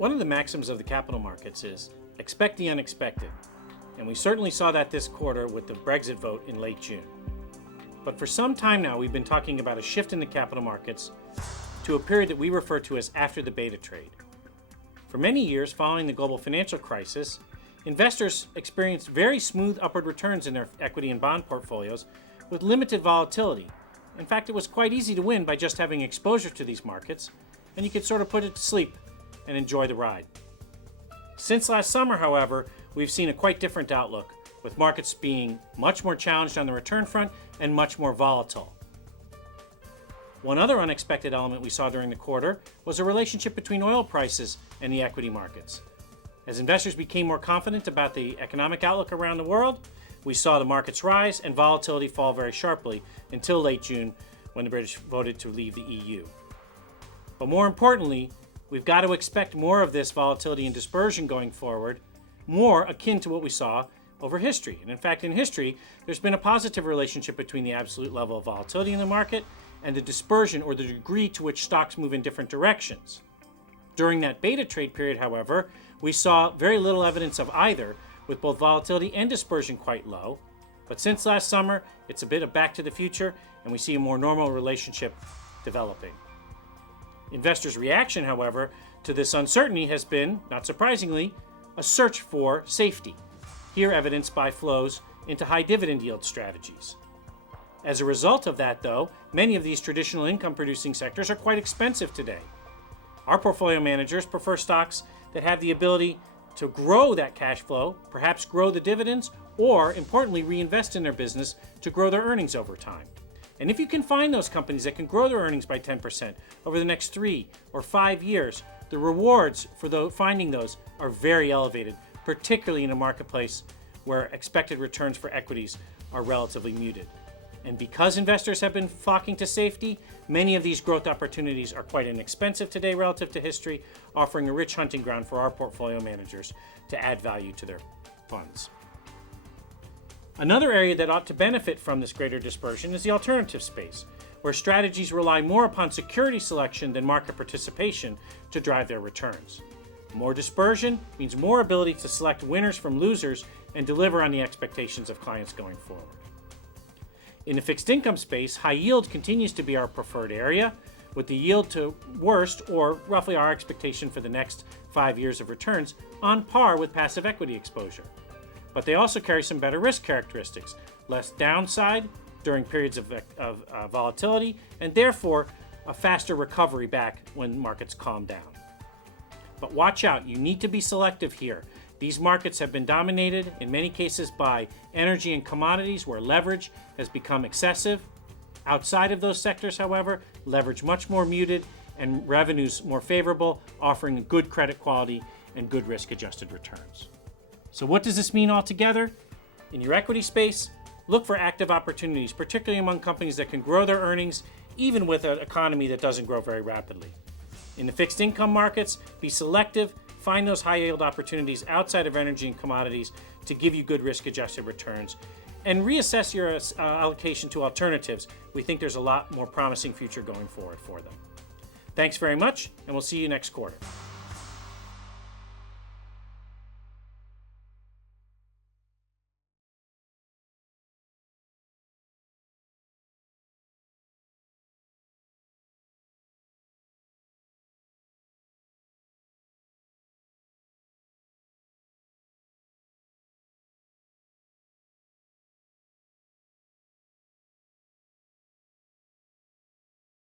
One of the maxims of the capital markets is expect the unexpected, and we certainly saw that this quarter with the Brexit vote in late June. But for some time now, we've been talking about a shift in the capital markets to a period that we refer to as after the beta trade. For many years following the global financial crisis, investors experienced very smooth upward returns in their equity and bond portfolios with limited volatility. In fact, it was quite easy to win by just having exposure to these markets, and you could sort of put it to sleep and enjoy the ride. Since last summer, however, we've seen a quite different outlook, with markets being much more challenged on the return front and much more volatile. One other unexpected element we saw during the quarter was a relationship between oil prices and the equity markets. As investors became more confident about the economic outlook around the world, we saw the markets rise and volatility fall very sharply until late June when the British voted to leave the EU. But more importantly, we've got to expect more of this volatility and dispersion going forward, more akin to what we saw over history. And in fact, in history, there's been a positive relationship between the absolute level of volatility in the market and the dispersion or the degree to which stocks move in different directions. During that beta trade period, however, we saw very little evidence of either, with both volatility and dispersion quite low. But since last summer, it's a bit of back to the future, and we see a more normal relationship developing. Investors' reaction, however, to this uncertainty has been, not surprisingly, a search for safety, here evidenced by flows into high dividend yield strategies. As a result of that, though, many of these traditional income-producing sectors are quite expensive today. Our portfolio managers prefer stocks that have the ability to grow that cash flow, perhaps grow the dividends, or, importantly, reinvest in their business to grow their earnings over time. And if you can find those companies that can grow their earnings by 10% over the next 3 or 5 years, the rewards for finding those are very elevated, particularly in a marketplace where expected returns for equities are relatively muted. And because investors have been flocking to safety, many of these growth opportunities are quite inexpensive today relative to history, offering a rich hunting ground for our portfolio managers to add value to their funds. Another area that ought to benefit from this greater dispersion is the alternative space, where strategies rely more upon security selection than market participation to drive their returns. More dispersion means more ability to select winners from losers and deliver on the expectations of clients going forward. In the fixed income space, high yield continues to be our preferred area, with the yield to worst, or roughly our expectation for the next 5 years of returns, on par with passive equity exposure. But they also carry some better risk characteristics, less downside during periods of volatility, and therefore a faster recovery back when markets calm down. But watch out, you need to be selective here. These markets have been dominated, in many cases, by energy and commodities, where leverage has become excessive. Outside of those sectors, however, leverage much more muted and revenues more favorable, offering good credit quality and good risk-adjusted returns. So what does this mean altogether? In your equity space, look for active opportunities, particularly among companies that can grow their earnings, even with an economy that doesn't grow very rapidly. In the fixed income markets, be selective, find those high yield opportunities outside of energy and commodities to give you good risk-adjusted returns, and reassess your allocation to alternatives. We think there's a lot more promising future going forward for them. Thanks very much, and we'll see you next quarter.